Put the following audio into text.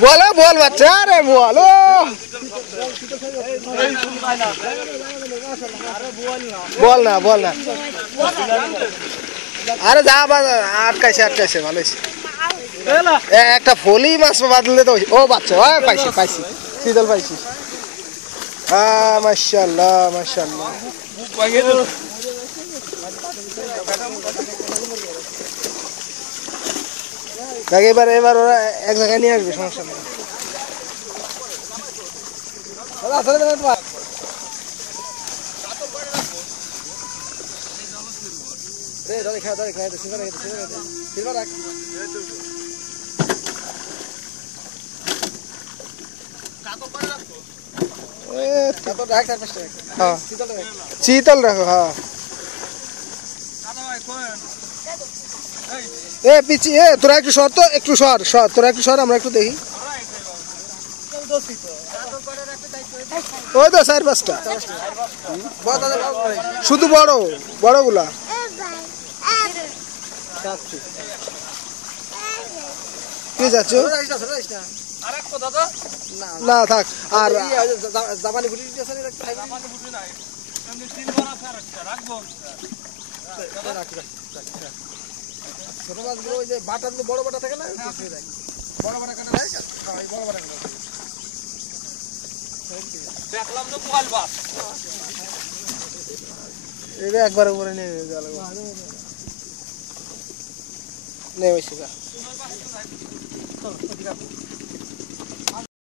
बोलो बोल बच्चा रे बोलो बोल ना अरे जा আটকাইছে ভালো হইছে একটা ফলি মাছ বাদলে তো ও বাচ্চা ওই পাইছি শীতল পাইছি মাশাআল্লাহ এবার ওরা এক জায়গায় নিয়ে আসবে সমস্যা নেই শীতল রাখো হ্যাঁ এ পিছি এ তোরা একটু সর তো একটু সর তোরা একটু সর আমরা একটু দেখি ওই তো 4-5টা শুধু বড়গুলা কি যাচ্ছ না থাক আর জাপানি বুটি আছে না জাপানি বুটি নাই এমনি তিন বড় ফেরতটা রাখবো ছোট মাছগুলো ওই যে বাটাগুলো বড় বাটা থাকে না বড় বাটা কাটা যায় এই বড় বাটা দেখলাম তো পোয়াল বাস এটা একবার উপরে নিয়ে গেল নে হইছে